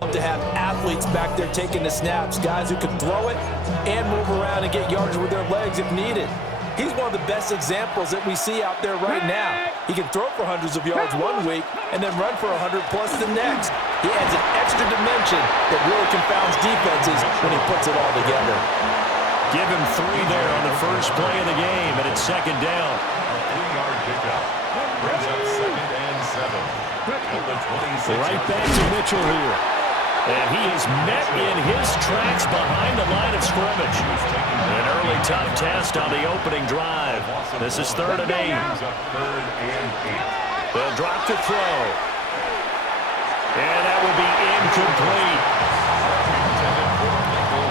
To have athletes back there taking the snaps, guys who can throw it and move around and get yards with their legs if needed. He's one of the best examples that we see out there right now. He can throw for hundreds of yards one week and then run for 100 plus the next. He adds an extra dimension that really confounds defenses when he puts it all together. Give him 3 there on the first play of the game, and it's second down. A 3-yard pickup brings up 2nd and 7. Right back to Mitchell here. And he is met in his tracks behind the line of scrimmage. An early tough test on the opening drive. This is 3rd and 8. They'll drop to throw. And that will be incomplete.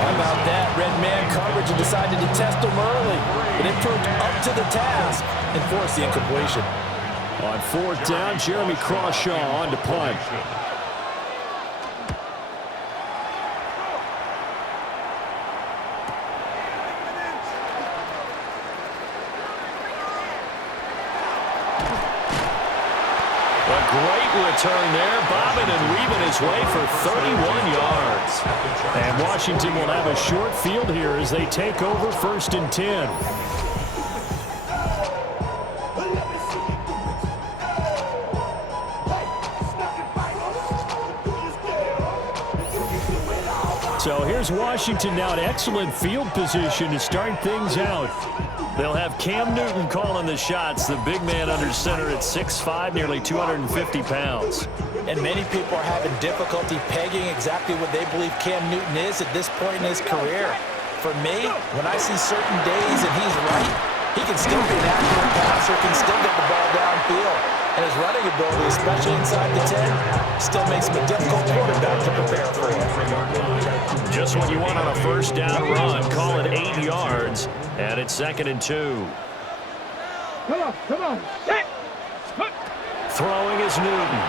How about that? Red man coverage and decided to test him early. But it proved up to the task and forced the incompletion. On 4th down, Jeremy Crawshaw on to punt. Great return there, bobbing and weaving his way for 31 yards. And Washington will have a short field here as they take over 1st and 10. So here's Washington now in excellent field position to start things out. They'll have Cam Newton calling the shots, the big man under center at 6'5", nearly 250 pounds. And many people are having difficulty pegging exactly what they believe Cam Newton is at this point in his career. For me, when I see certain days and he's right, he can still be an accurate passer, can still get the ball downfield. And his running ability, especially inside the 10, still makes him a difficult quarterback to prepare for. Just what you want on a 1st down run. Call it 8 yards, and it's 2nd and 2. Come on. Throwing is Newton.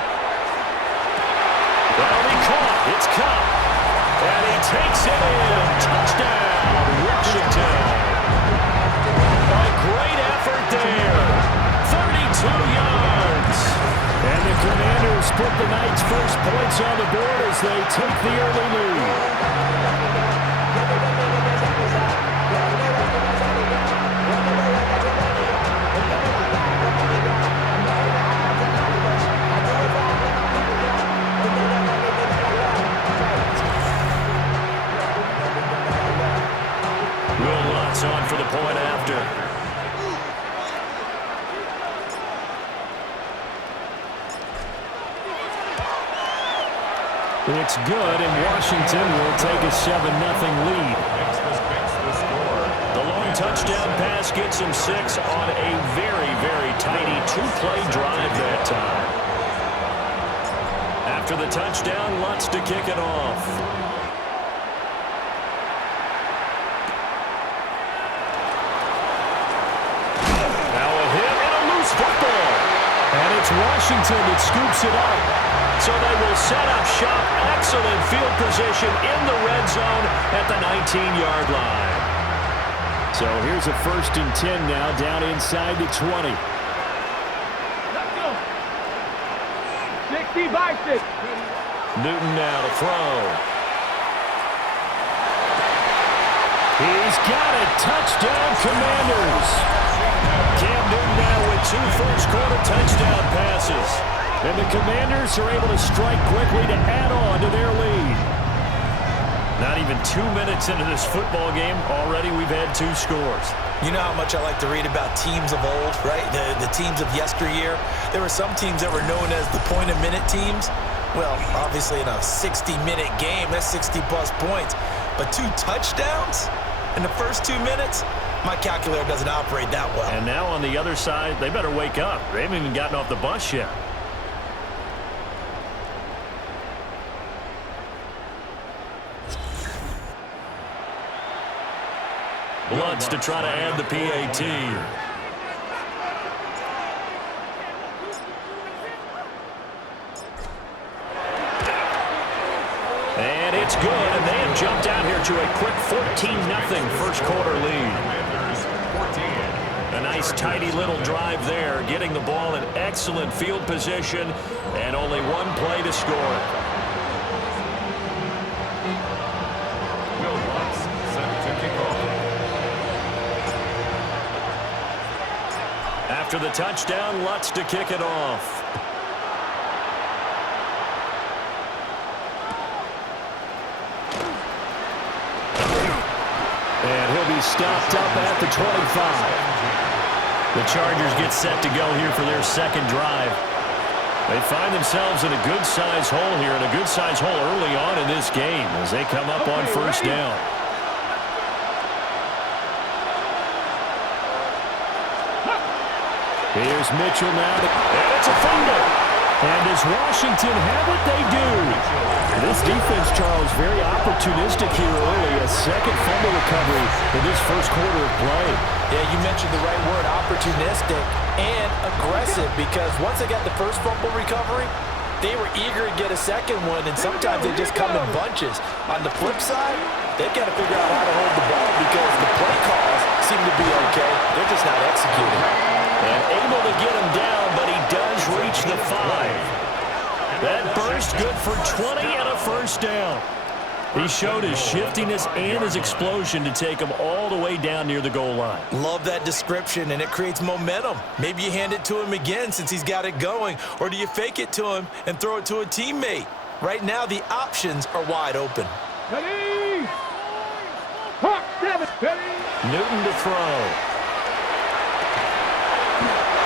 Well, he caught. It's Cup. And he takes it in. Touchdown, Washington. A great effort there. 32 yards. And the Commanders put the Knights' first points on the board as they take the early lead. Will Lutz on for the point after. It's good, and Washington will take a 7-0 lead. The long touchdown pass gets him 6 on a very, very tidy 2-play drive that time. After the touchdown, Lutz to kick it off. Now a hit and a loose football. And it's Washington that scoops it up. So they will set up shop. Excellent field position in the red zone at the 19-yard line. So here's a 1st and 10 now, down inside the 20. Let's go. 60 by 6. Newton now to throw. He's got it. Touchdown, Commanders. Cam Newton now with 2 first-quarter touchdown passes. And the Commanders are able to strike quickly to add on to their lead. Not even 2 minutes into this football game, already we've had 2 scores. You know how much I like to read about teams of old, right? The teams of yesteryear. There were some teams that were known as the point-a-minute teams. Well, obviously in a 60-minute game, that's 60-plus points. But 2 touchdowns in the first 2 minutes? My calculator doesn't operate that well. And now on the other side, they better wake up. They haven't even gotten off the bus yet. Lutz to try to add the PAT. And it's good, and they have jumped out here to a quick 14-0 first-quarter lead. A nice, tidy little drive there, getting the ball in excellent field position, and only 1 play to score. After the touchdown, Lutz to kick it off. And he'll be stopped up at the 25. The Chargers get set to go here for their second drive. They find themselves in a good-sized hole here, and a good-sized hole early on in this game as they come up on first down. Here's Mitchell now, and it's a fumble. And does Washington have what they do? This defense, Charles, very opportunistic here early. A second fumble recovery in this first quarter of play. Yeah, you mentioned the right word, opportunistic and aggressive, because once they got the first fumble recovery, they were eager to get a second one, and sometimes they just come in bunches. On the flip side, they've got to figure out how to hold the ball because the play calls seem to be okay. They're just not executing. And able to get him down, but he does reach the 5. That burst good for 20 and a first down. He showed his shiftiness and his explosion to take him all the way down near the goal line. Love that description, and it creates momentum. Maybe you hand it to him again since he's got it going, or do you fake it to him and throw it to a teammate? Right now, the options are wide open. Ready? Newton to throw.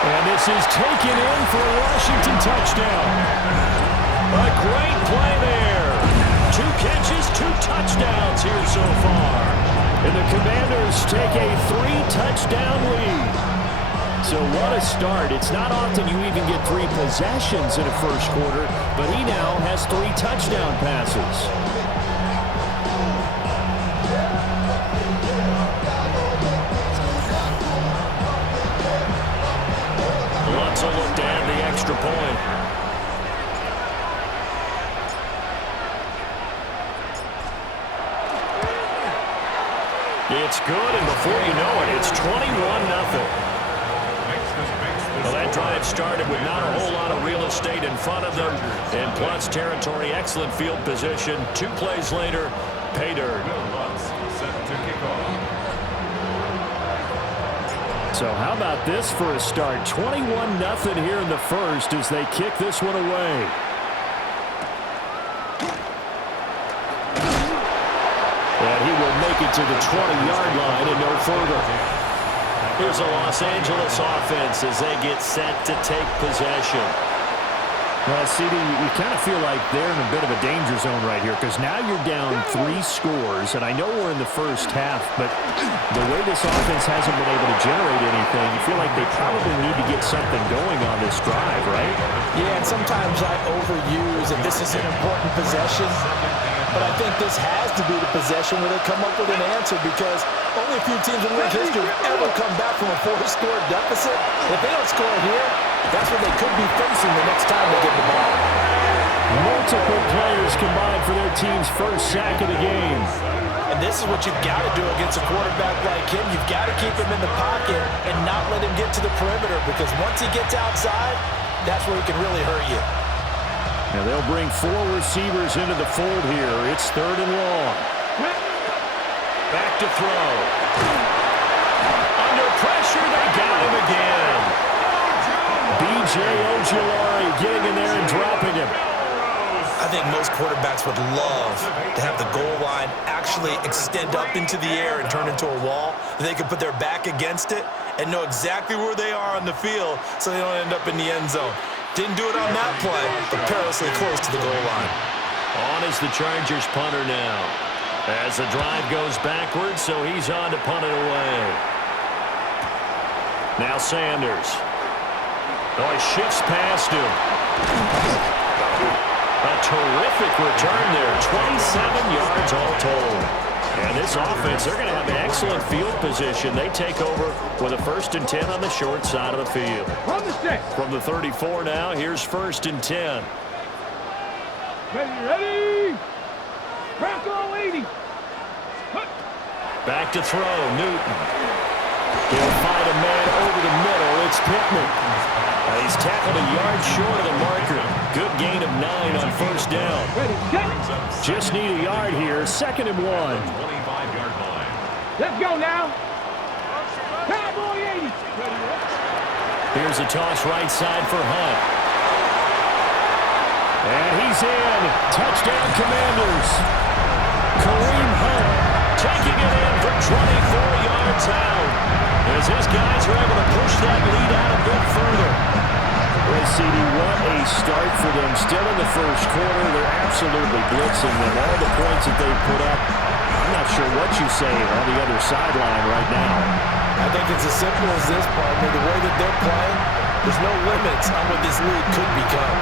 And this is taken in for a Washington touchdown. A great play there. 2 catches, 2 touchdowns here so far. And the Commanders take a 3-touchdown lead. So what a start. It's not often you even get 3 possessions in a first quarter, but he now has 3 touchdown passes. Lutz will look to add the extra point. It's good, and before you know it, it's 21-0. Well, that drive started with not a whole lot of real estate in front of them, and plus territory, excellent field position. 2 plays later, pay dirt. So how about this for a start? 21-0 here in the first as they kick this one away. And he will make it to the 20-yard line and no further. Here's a Los Angeles offense as they get set to take possession. Well, CD, you kind of feel like they're in a bit of a danger zone right here because now you're down 3 scores, and I know we're in the first half, but the way this offense hasn't been able to generate anything, you feel like they probably need to get something going on this drive, right? Yeah, and sometimes I overuse if this is an important possession, but I think this has to be the possession where they come up with an answer because only a few teams in league history have ever come back from a 4-score deficit. If they don't score here, that's what they could be facing the next time they get the ball. Multiple players combined for their team's first sack of the game. And this is what you've got to do against a quarterback like him. You've got to keep him in the pocket and not let him get to the perimeter because once he gets outside, that's where he can really hurt you. Now they'll bring 4 receivers into the fold here. It's 3rd and long. Back to throw. Under pressure, they got him again. B.J. Ojulari getting in there and dropping him. I think most quarterbacks would love to have the goal line actually extend up into the air and turn into a wall. They can put their back against it and know exactly where they are on the field so they don't end up in the end zone. Didn't do it on that play, but perilously close to the goal line. On is the Chargers punter now. As the drive goes backwards, so he's on to punt it away. Now Sanders. Oh, he shifts past him. A terrific return there. 27 yards all told. And this offense, they're going to have an excellent field position. They take over with a 1st and 10 on the short side of the field. From the 34 now, here's 1st and 10. Ready? Bronco 80. Back to throw, Newton. He'll find a man over the middle. It's Pittman. He's tackled a yard short of the marker. Good gain of 9 on 1st down. Just need a yard here. 2nd and 1. 25-yard line. Let's go now. Cowboy 80. Here's a toss right side for Hunt. And he's in. Touchdown, Commanders. Kareem Hunt taking it in for 24 yards out. As his guys are able to push that lead out a bit further. Well, CD, what a start for them. Still in the first quarter. They're absolutely blitzing them. All the points that they put up, I'm not sure what you say on the other sideline right now. I think it's as simple as this, partner. The way that they're playing, there's no limits on what this league could become.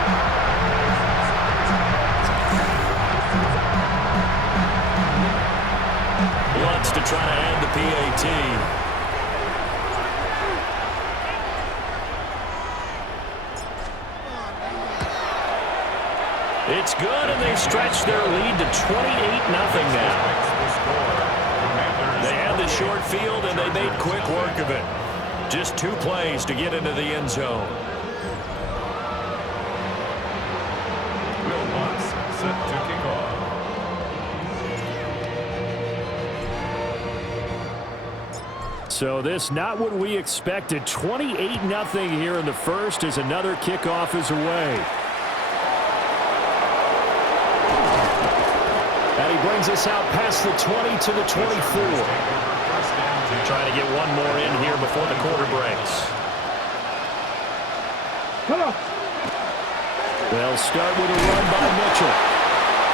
Wants to try to add the PAT. It's good, and they stretch their lead to 28-0 now. They had the short field, and they made quick work of it. Just 2 plays to get into the end zone. Will Watts set to kick off. So this not what we expected. 28-0 here in the first as another kickoff is away. And he brings us out past the 20 to the 24. Trying to get one more in here before the quarter breaks. Come on. They'll start with a run by Mitchell.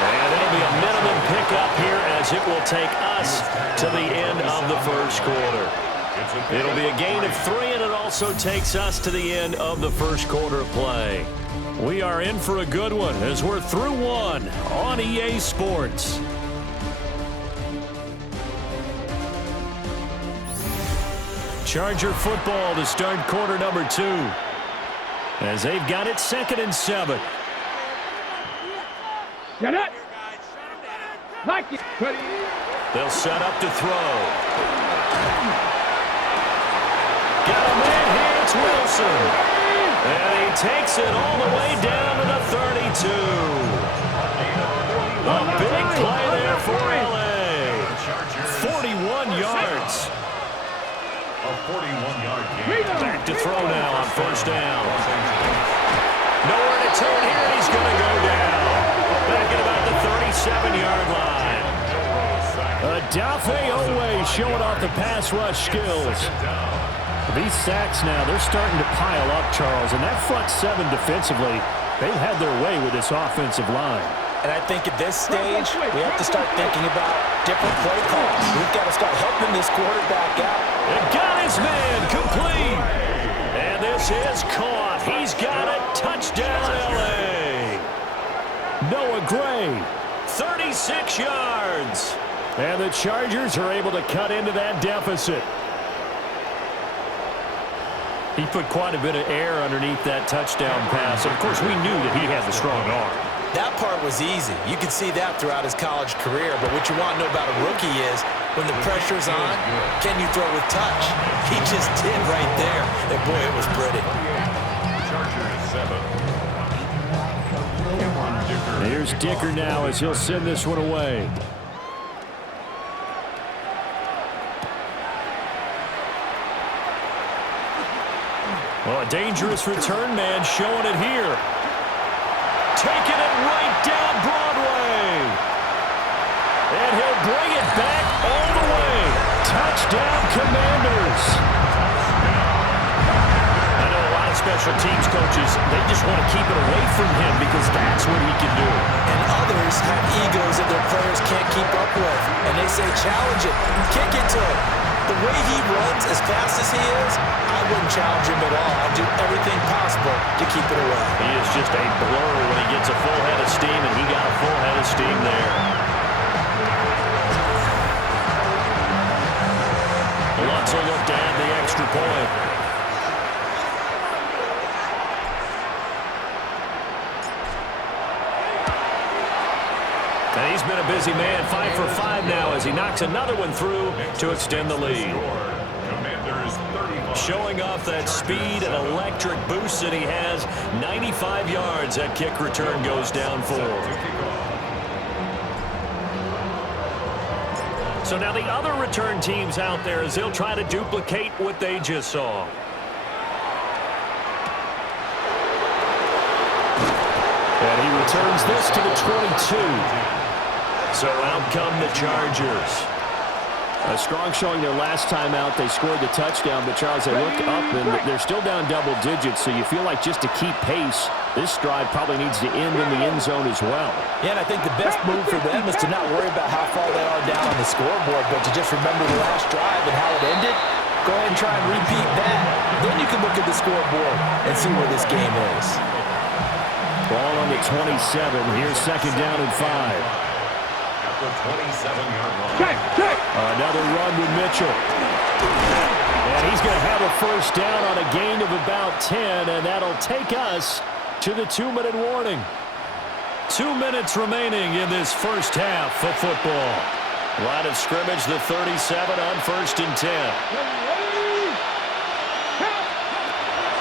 And it'll be a minimum pickup here as it will take us to the end of the first quarter. It'll be a gain of 3, and it also takes us to the end of the first quarter of play. We are in for a good one as we're through 1 on EA Sports. Charger football to start quarter number 2. As they've got it 2nd and 7. Get it. Like it. They'll set up to throw. Got a man here, it's Wilson. And he takes it all the way down to the 32. A big play there for LA. 41 yards. A 41-yard gain. Back to throw now on first down. Nowhere to turn here, and he's going to go down. Back at about the 37-yard line. Adafe Owe showing off the pass rush skills. These sacks now, they're starting to pile up, Charles, and that front 7 defensively, they've had their way with this offensive line. And I think at this stage, we have to start thinking about different play calls. We've got to start helping this quarterback out. And got his man complete. And this is caught. He's got it. Touchdown, LA. Noah Gray. 36 yards. And the Chargers are able to cut into that deficit. He put quite a bit of air underneath that touchdown pass. And, of course, we knew that he had the strong arm. That part was easy. You could see that throughout his college career. But what you want to know about a rookie is when the pressure's on, can you throw with touch? He just did right there. And, boy, it was pretty. Chargers 7. Here's Dicker now as he'll send this one away. Well, a dangerous return man showing it here. Taking it right down Broadway. And he'll bring it back all the way. Touchdown, Commanders. I know a lot of special teams coaches, they just want to keep it away from him because that's what he can do. And others have egos that their players can't keep up with. And they say, challenge it, kick it to him. The way he runs as fast as he is, I wouldn't challenge him at all. I'd do everything possible to keep it away. He is just a blur when he gets a full head of steam, and he got a full head of steam there. Lutz will look to add the extra point. And he's been a busy man, 5 for 5 now as he knocks another one through to extend the lead. Showing off that speed and electric boost that he has. 95 yards that kick return goes down for. So now the other return teams out there as they'll try to duplicate what they just saw. returns this to the 22. So out come the Chargers. A strong showing their last time out. They scored the touchdown, but Charles, they look up, and they're still down double digits, so you feel like just to keep pace, this drive probably needs to end in the end zone as well. Yeah, and I think the best move for them is to not worry about how far they are down on the scoreboard, but to just remember the last drive and how it ended. Go ahead and try and repeat that. Then you can look at the scoreboard and see where this game is. Ball on the 27. Here's second down and 5. The 27-yard line. Check. Another run with Mitchell. And he's going to have a first down on a gain of about 10, and that'll take us to the 2-minute warning. 2 minutes remaining in this first half of football. Line of scrimmage, the 37 on 1st and 10.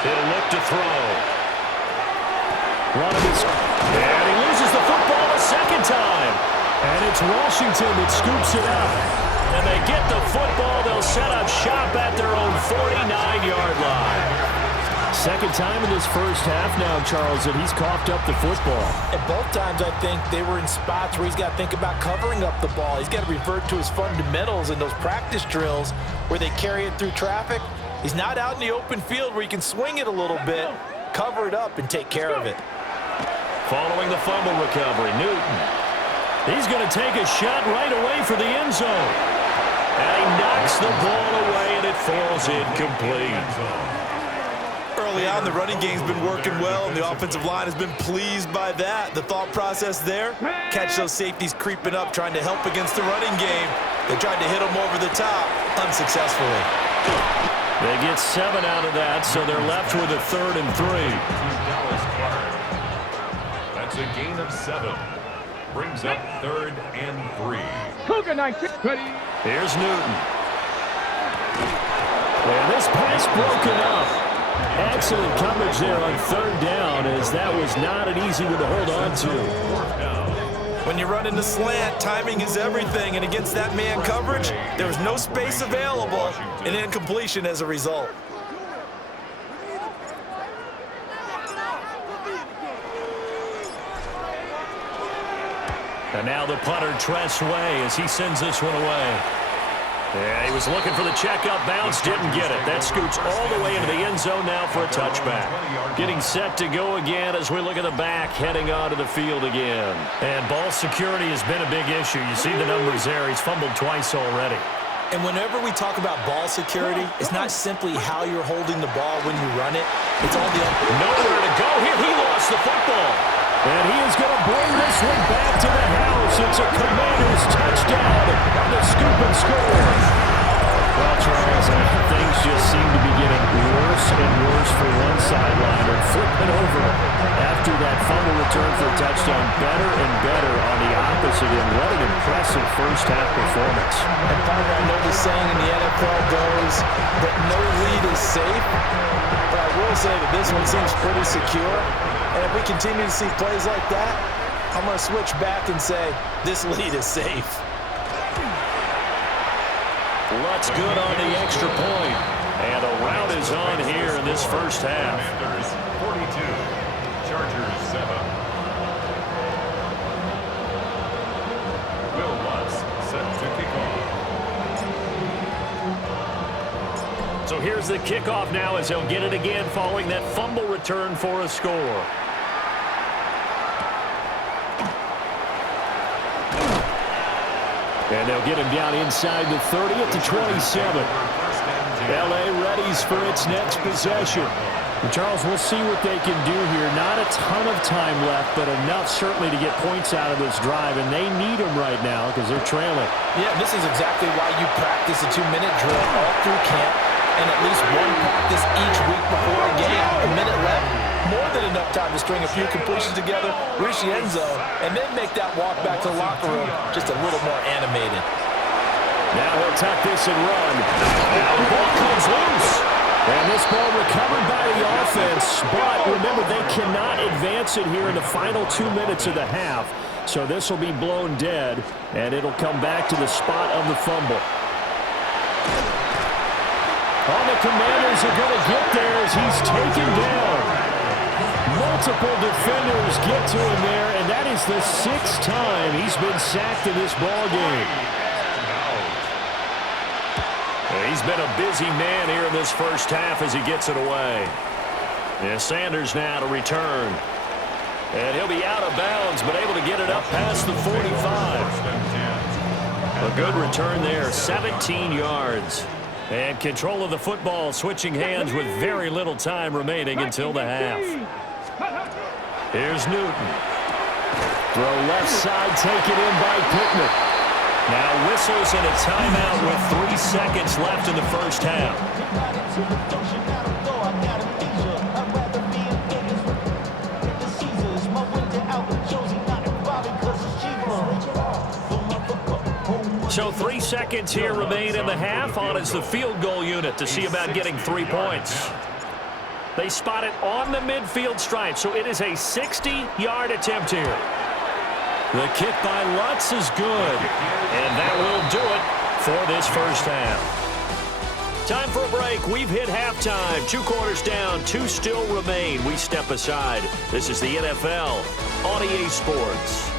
He'll look to throw. And he loses the football a second time. And it's Washington that scoops it up. And they get the football. They'll set up shop at their own 49-yard line. Second time in this first half now, Charles, that he's coughed up the football. And both times, I think, they were in spots where he's got to think about covering up the ball. He's got to revert to his fundamentals in those practice drills where they carry it through traffic. He's not out in the open field where he can swing it a little bit, cover it up, and take care of it. Following the fumble recovery, Newton. He's going to take a shot right away for the end zone. And he knocks the ball away, and it falls incomplete. Early on, the running game's been working well, and the offensive line has been pleased by that. The thought process there, catch those safeties creeping up, trying to help against the running game. They tried to hit them over the top, unsuccessfully. They get 7 out of that, so they're left with a 3rd and 3. That's a gain of 7. Brings up 3rd and 3. Cougar 19. Ready. Here's Newton. And this pass broken up. Excellent coverage there on 3rd down, as that was not an easy one to hold on to. When you run in the slant, timing is everything, and against that man coverage, there was no space available, and incompletion as a result. And now the punter Tress Way as he sends this one away. Yeah, he was looking for the checkup bounce, didn't get it. That scoots all the way into the end zone now for a touchback. Getting set to go again as we look at the back, heading onto the field again. And ball security has been a big issue. You see the numbers there. He's fumbled twice already. And whenever we talk about ball security, it's not simply how you're holding the ball when you run it. It's all the other. Nowhere to go here. He lost the football. And he is going to bring this one back to the house. It's a Commanders touchdown on the scoop and score. Well, Charles, things just seem to be getting worse and worse for one sideline. They're flipping over after that fumble return for a touchdown. Better and better on the opposite end. What an impressive first-half performance. And partner, I know the saying in the NFL goes that no lead is safe, but I will say that this one seems pretty secure. And if we continue to see plays like that, I'm going to switch back and say this lead is safe. Lutz good on the extra point. And a rout is on here in this first half. Commanders 42, Chargers 7. Will Lutz set to kick off. So here's the kickoff now as he'll get it again following that fumble return for a score. And they'll get him down inside the 30 at the 27. L.A. readies for its next possession. And Charles, we'll see what they can do here. Not a ton of time left, but enough certainly to get points out of this drive, and they need them right now because they're trailing. Yeah, this is exactly why you practice a 2-minute drill all through camp and at least one practice each week before a game. A minute left, more than enough time to string a few completions together, reach the end zone, and then make that walk back to the locker room just a little more animated. Now he'll tuck this and run. Now the ball comes loose. And this ball recovered by the offense, but remember, they cannot advance it here in the final 2 minutes of the half. So this will be blown dead, and it'll come back to the spot of the fumble. Oh, the Commanders are going to get there as he's taken down. No Multiple defenders get to him there, and that is the 6th time he's been sacked in this ball game. He's been a busy man here in this first half as he gets it away. And Sanders now to return. And he'll be out of bounds, but able to get it up past the 45. A good return there, 17 yards. And control of the football, switching hands with very little time remaining until the half. Here's Newton. Throw left side, taken in by Pittman. Now whistles and a timeout with 3 seconds left in the first half. So 3 seconds here remain in the half. On is the field goal unit to see about getting 3 points. They spot it on the midfield stripe, so it is a 60-yard attempt here. The kick by Lutz is good, and that will do it for this first half. Time for a break. We've hit halftime. 2 quarters down, 2 still remain. We step aside. This is the NFL on EA Sports.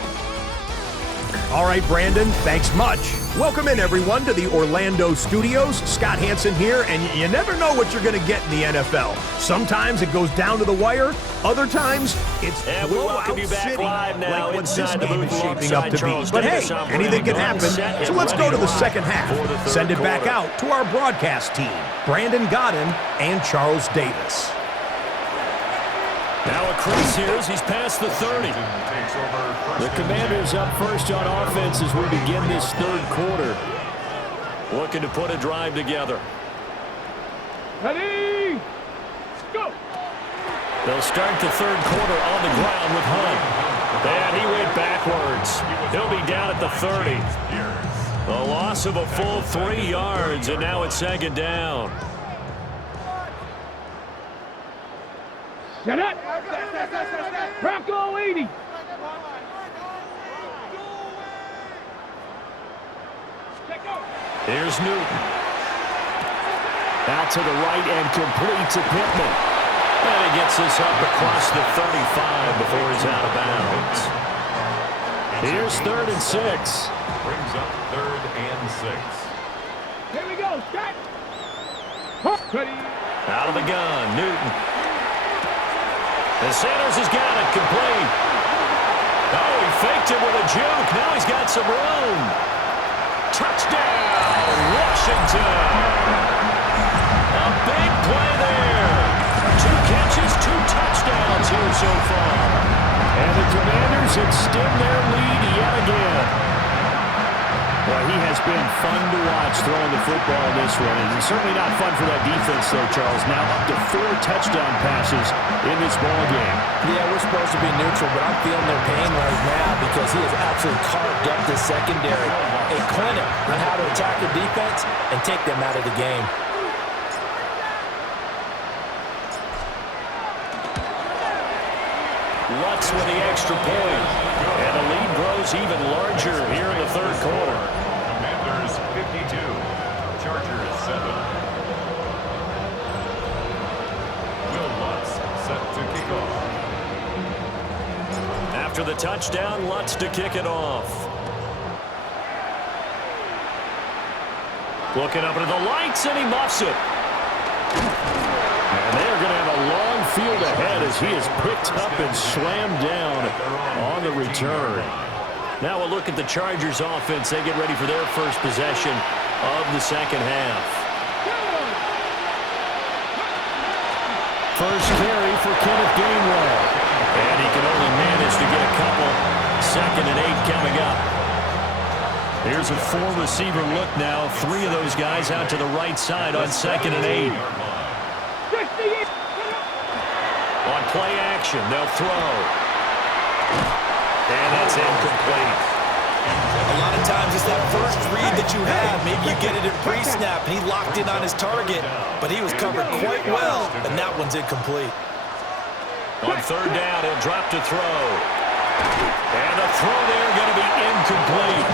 All right, Brandon, thanks much. Welcome in, everyone, to the Orlando studios. Scott Hansen here, and you never know what you're going to get in the NFL. Sometimes it goes down to the wire. Other times, it's we'll welcome you back live now like what this inside the game booth is shaping up to Charles be. But hey, Davis. anything can happen. So let's go to the second half. Send it back out to our broadcast team, Brandon Godden and Charles Davis. Now a crease here as he's past the 30. The Commanders up first on offense as we begin this third quarter. Looking to put a drive together. Ready? Go! They'll start the third quarter on the ground with Hunt. And he went backwards. He'll be down at the 30. A loss of a full 3 yards, and now it's second down. Shut up! Bronco 80! Here's Newton. Out to the right and complete to Pittman. And he gets this up across the 35 before he's out of bounds. Here's 3rd and 6. Brings up 3rd and 6. Here we go, Scott! Ready? Out of the gun, Newton. And Sanders has got it complete. Oh, he faked it with a juke. Now he's got some room. Touchdown, Washington. A big play there. 2 catches, 2 touchdowns here so far. And the Commanders extend their lead yet again. Well, he has been fun to watch throwing the football in this one. And it's certainly not fun for that defense, though, Charles. Now up to 4 touchdown passes in this ball game. Yeah, we're supposed to be neutral, but I'm feeling their pain right now because he has absolutely carved up the secondary. A clinic on how to attack the defense and take them out of the game. Lutz with the extra point. And the lead grows even larger here in the third quarter. Commanders 52, Chargers 7. Will Lutz set to kick off. After the touchdown, Lutz to kick it off. Looking up into the lights, and he muffs it. And they're going to have a long field ahead as he is picked up and slammed down on the return. Now we'll look at the Chargers offense. They get ready for their first possession of the second half. First carry for Kenneth Gainwell. And he can only manage to get a couple. 2nd and 8 coming up. Here's a 4-receiver look now. 3 of those guys out to the right side on 2nd and 8. On play action, they'll throw. And that's incomplete. A lot of times it's that first read that you have. Maybe you get it in pre-snap, and he locked in on his target, but he was covered quite well, and that one's incomplete. On 3rd down, he'll drop to throw. And the throw there going to be incomplete.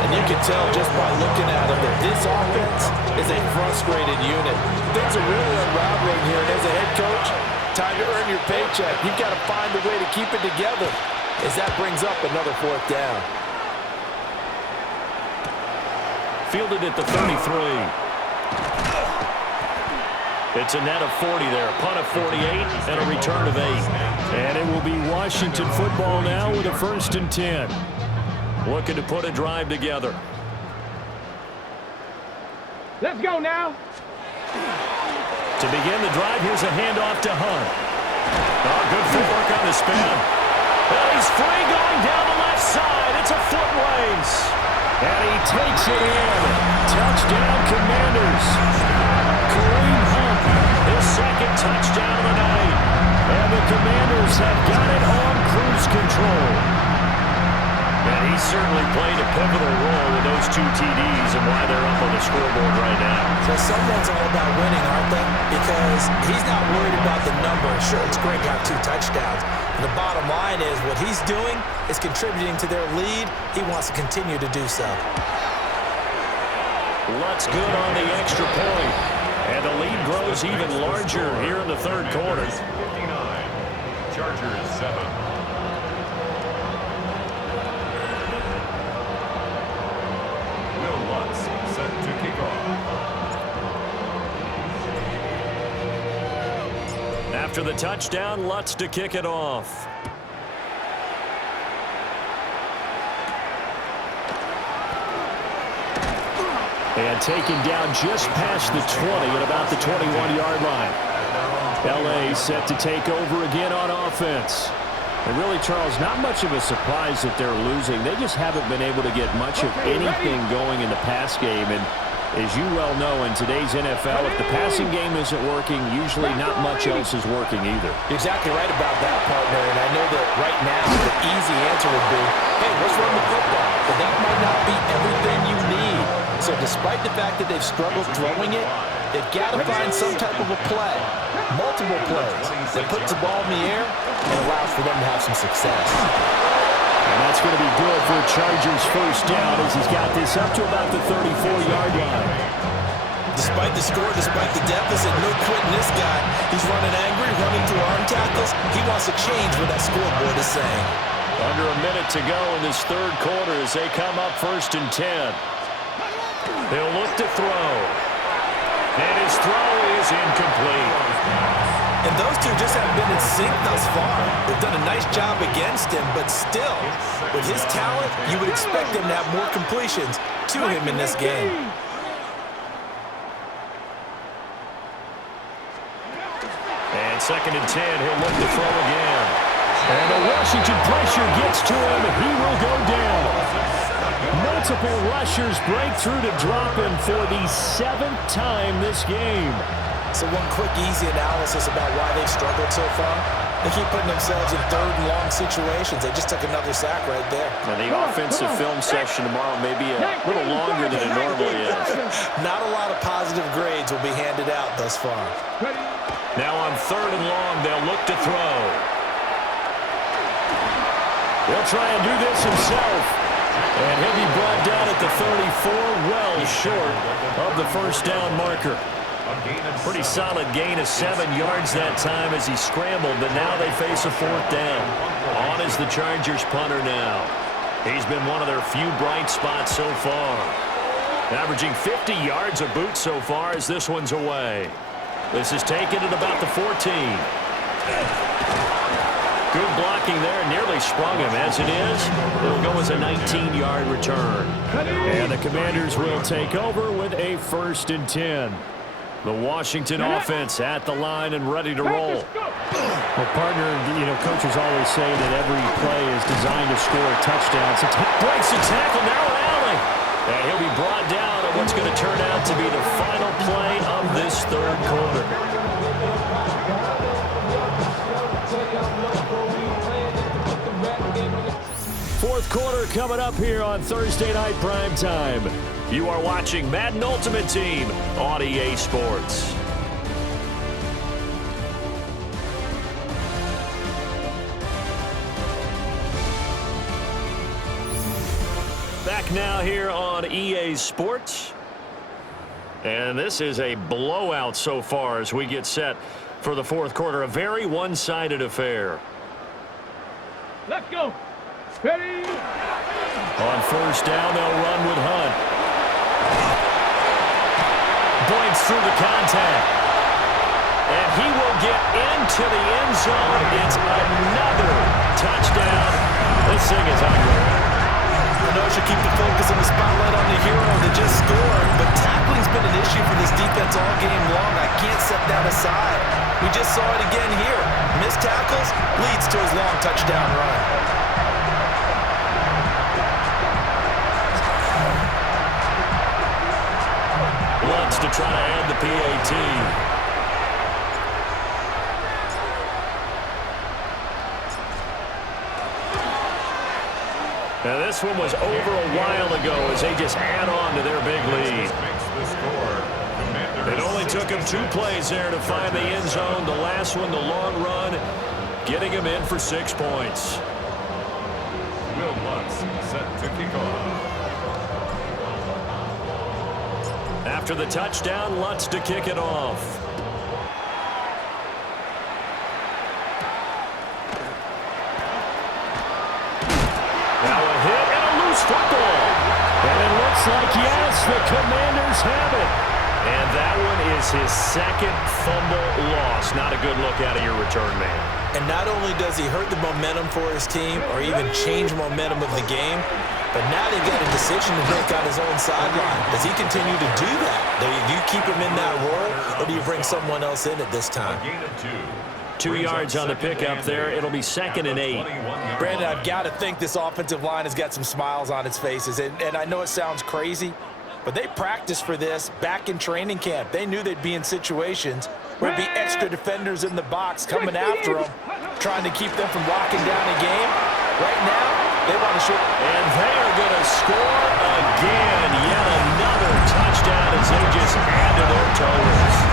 And you can tell just by looking at him that this offense is a frustrated unit. Things are really unraveling here, and as a head coach, Time to earn your paycheck. You've got to find a way to keep it together as that brings up another 4th down. Fielded at the 33. It's a net of 40 there. A punt of 48 and a return of 8. And it will be Washington football now with a 1st and 10. Looking to put a drive together. Let's go now. To begin the drive, here's a handoff to Hunt. Oh, good footwork on the spin. Well, he's free going down the left side. It's a foot race. And he takes it in. Touchdown, Commanders. Kareem Hunt, his 2nd touchdown of the night. And the Commanders have got it on cruise control. And he certainly played a pivotal role with those 2 TDs and why they're up on the scoreboard right now. So someone's all about winning, aren't they? Because he's not worried about the number. Sure, it's great to have 2 touchdowns. And the bottom line is what he's doing is contributing to their lead. He wants to continue to do so. Lutz good on the extra point. And the lead grows even larger here in the 3rd quarter. 59. Chargers 7. Set to kick off. After the touchdown, Lutz to kick it off. And taken down just past the 20 at about the 21-yard line. L.A. set to take over again on offense. And really, Charles, not much of a surprise that they're losing. They just haven't been able to get much of anything going in the pass game. And as you well know, in today's NFL, if the passing game isn't working, usually not much else is working either. You're exactly right about that, partner. And I know that right now the easy answer would be, hey, let's run the football. But that might not be everything you need. So despite the fact that they've struggled throwing it, they've got to find some type of a play, multiple plays, that puts the ball in the air and allows for them to have some success. And that's going to be good for Chargers' 1st down as he's got this up to about the 34-yard line. Despite the score, despite the deficit, no quitting this guy. He's running angry, running through arm tackles. He wants to change what that scoreboard is saying. Under a minute to go in this 3rd quarter as they come up 1st and 10. They'll look to throw. And his throw is incomplete. And those two just haven't been in sync thus far. They've done a nice job against him, but still, with his talent, you would expect him to have more completions to him in this game. And 2nd and 10, he'll look to throw again. And the Washington pressure gets to him, and he will go down. Multiple rushers break through to drop him for the 7th time this game. So one quick, easy analysis about why they've struggled so far. They keep putting themselves in 3rd and long situations. They just took another sack right there. And the offensive film session tomorrow may be a little longer than it normally is. Not a lot of positive grades will be handed out thus far. Now on 3rd and long, they'll look to throw. He'll try and do this himself. And he'll be brought down at the 34, well short of the 1st down marker. Pretty solid gain of 7 yards that time as he scrambled, but now they face a 4th down. On is the Chargers punter now. He's been one of their few bright spots so far. Averaging 50 yards a boot so far as this one's away. This is taken at about the 14. Good blocking there, nearly sprung him. As it is, it'll go as a 19-yard return. And the Commanders will take over with a 1st and 10. The Washington offense at the line and ready to roll. Well, partner, you know, coaches always say that every play is designed to score a touchdown. So breaks the tackle, now an alley. And he'll be brought down on what's going to turn out to be the final play of this 3rd quarter. Fourth quarter coming up here on Thursday Night Primetime. You are watching Madden Ultimate Team on EA Sports. Back now here on EA Sports. And this is a blowout so far as we get set For the fourth quarter, a very one-sided affair. Let's go. Ready? On first down, they'll run with Hunt. Breaks through the contact. And he will get into the end zone. It's another touchdown. This thing is ugly. I know I should keep the focus on the spotlight on the hero that just scored, but tackling's been an issue for this defense all game long. I can't set that aside. We just saw it again here. Missed tackles leads to his long touchdown run. Wants to try to add the PAT. Now this one was over a while ago as they just add on to their big lead. It only took him 2 plays there to find the end zone. The last one, the long run, getting him in for 6 points. Will Lutz set to kick off. After the touchdown, Lutz to kick it off. Football. And it looks like, yes, the Commanders have it. And that one is his second fumble loss. Not a good look out of your return man. And not only does he hurt the momentum for his team or even change momentum of the game, but now they've got a decision to make on his own sideline. Does he continue to do that? Do you keep him in that role, or do you bring someone else in at this time? 2 yards on the pickup there. It'll be 2nd and 8. Brandon, I've got to think this offensive line has got some smiles on its faces. And I know it sounds crazy, but they practiced for this back in training camp. They knew they'd be in situations where there'd be extra defenders in the box coming after them, trying to keep them from locking down a game. Right now, they want to shoot. And they are going to score again. Yet another touchdown as they just add to their totals.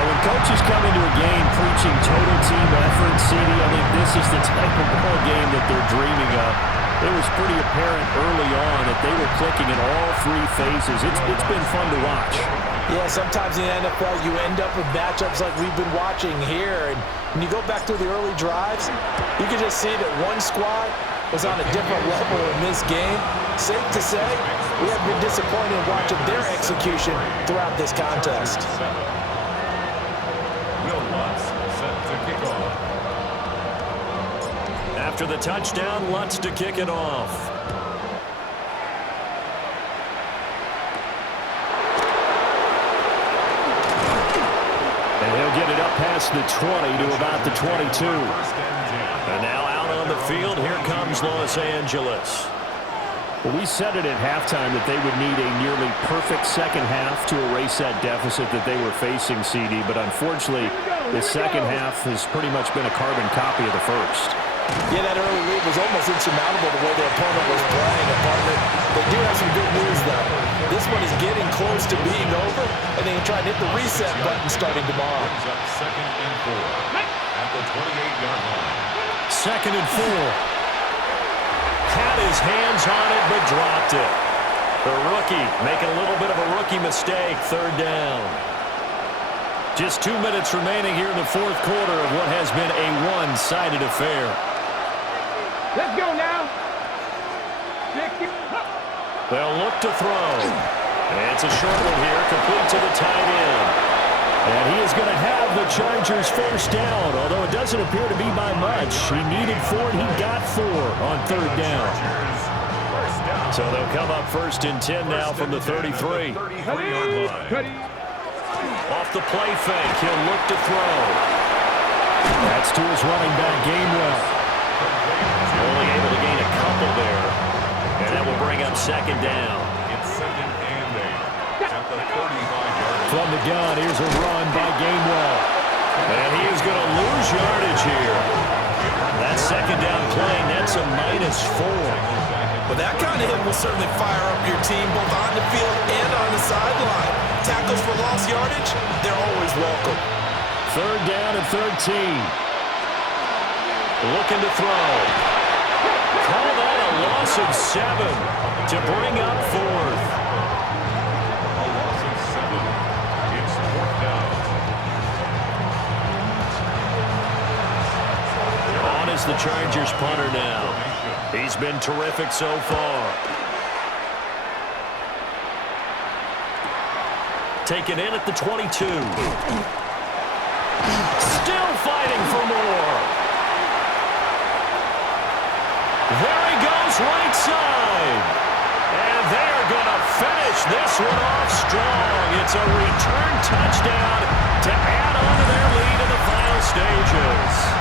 When coaches come into a game preaching total team effort, CD, I think this is the type of ball game that they're dreaming of. It was pretty apparent early on that they were clicking in all 3 phases. It's been fun to watch. Yeah, sometimes in the NFL you end up with matchups like we've been watching here. And when you go back to the early drives, you can just see that one squad was on a different level in this game. Safe to say, we have been disappointed in watching their execution throughout this contest. After the touchdown, Lutz to kick it off. And he'll get it up past the 20 to about the 22. And now out on the field, here comes Los Angeles. Well, we said it at halftime that they would need a nearly perfect second half to erase that deficit that they were facing, CD. But unfortunately, the second half has pretty much been a carbon copy of the first. Yeah, that early lead was almost insurmountable the way their opponent was playing. Partner, they do have some good news, though. This one is getting close to being over, and they can try to hit the reset button starting tomorrow. 2nd and 4 at the 28-yard line. 2nd and 4. Had his hands on it, but dropped it. The rookie making a little bit of a rookie mistake, 3rd down. Just 2 minutes remaining here in the 4th quarter of what has been a one-sided affair. Let's go now. They'll look to throw. And it's a short one here, complete to the tight end. And he is going to have the Chargers first down, although it doesn't appear to be by much. He needed 4, and he got 4 on 3rd down. So they'll come up 1st and 10 now from the 33. Off the play fake, he'll look to throw. That's to his running back, Gainwell. Only able to gain a couple there. And that will bring up 2nd down. It's 2nd and 8 at the 35-yard line. From the gun, here's a run by Gainwell. And he is going to lose yardage here. That 2nd down play, that's a -4. Well, that kind of hit will certainly fire up your team both on the field and on the sideline. Tackles for lost yardage, they're always welcome. 3rd down and 13. Looking to throw. Call that a loss of 7 to bring up 4th. A loss of 7. It's 4th down. the Chargers punter now. He's been terrific so far. Taken in at the 22. Still fighting for more. There he goes, right side. And they're going to finish this one off strong. It's a return touchdown to add on to their lead in the final stages.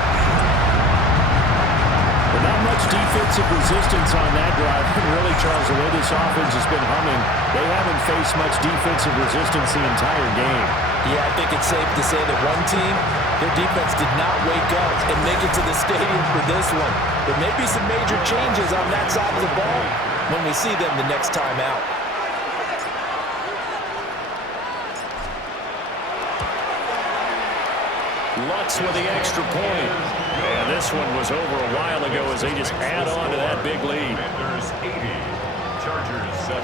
But not much defensive resistance on that drive. And really, Charles, the way this offense has been humming, they haven't faced much defensive resistance the entire game. Yeah, I think it's safe to say that one team, their defense did not wake up and make it to the stadium for this one. There may be some major changes on that side of the ball when we see them the next time out. Lutz with the extra point. And this one was over a while ago as they just add on to that big lead. Commanders 80, Chargers 7.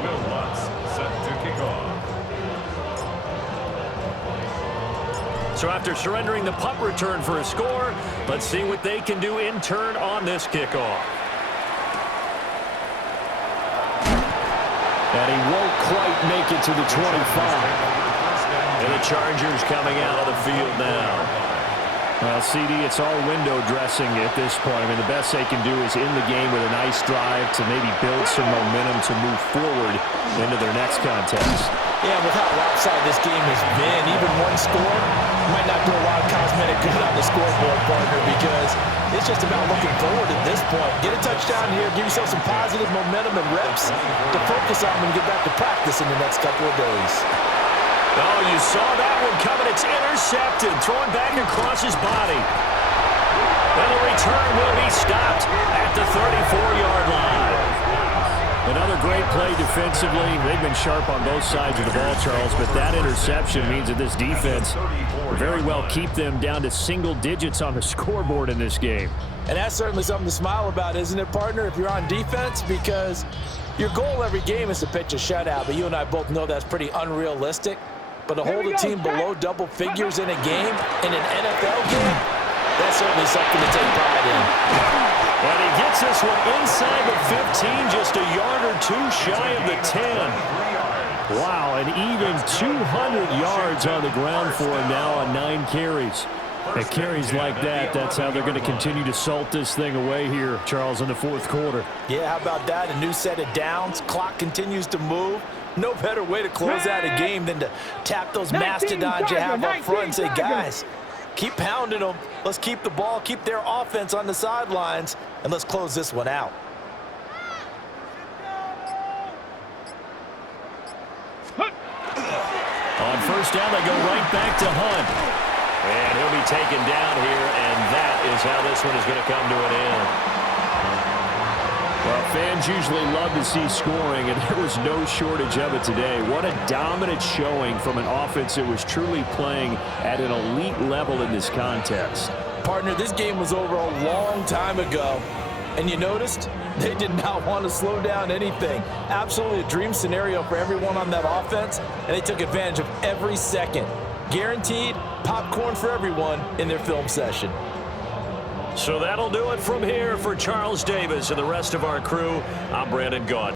Will Lutz set to kick off. So after surrendering the punt return for a score, let's see what they can do in turn on this kickoff. And he won't quite make it to the 25. And the Chargers coming out of the field now. Well, CD, it's all window dressing at this point. I mean, the best they can do is end the game with a nice drive to maybe build some momentum to move forward into their next contest. Yeah, with how lopsided this game has been, even one score might not do a lot of cosmetic good on the scoreboard, partner, because it's just about looking forward at this point. Get a touchdown here, give yourself some positive momentum and reps to focus on when you get back to practice in the next couple of days. Oh, you saw that one coming. It's intercepted, thrown back across his body. And the return will be stopped at the 34-yard line. Another great play defensively. They've been sharp on both sides of the ball, Charles, but that interception means that this defense will very well keep them down to single digits on the scoreboard in this game. And that's certainly something to smile about, isn't it, partner, if you're on defense? Because your goal every game is to pitch a shutout, but you and I both know that's pretty unrealistic. But to hold a team below double figures in a game, in an NFL game, that's certainly something to take pride in. And he gets this one inside the 15, just a yard or two shy of the 10. Wow, and even 200 yards on the ground for him now on 9 carries. And carries like that, that's how they're going to continue to salt this thing away here, Charles, in the fourth quarter. Yeah, how about that? A new set of downs. Clock continues to move. No better way to close out a game than to tap those mastodons you have up front and say, guys, keep pounding them. Let's keep the ball, keep their offense on the sidelines, and let's close this one out. On first down, they go right back to Hunt. And he'll be taken down here, and that is how this one is going to come to an end. Well, fans usually love to see scoring, and there was no shortage of it today. What a dominant showing from an offense that was truly playing at an elite level in this contest. Partner, this game was over a long time ago, and you noticed they did not want to slow down anything. Absolutely a dream scenario for everyone on that offense, and they took advantage of every second. Guaranteed popcorn for everyone in their film session. So that'll do it from here for Charles Davis and the rest of our crew. I'm Brandon Gaudin.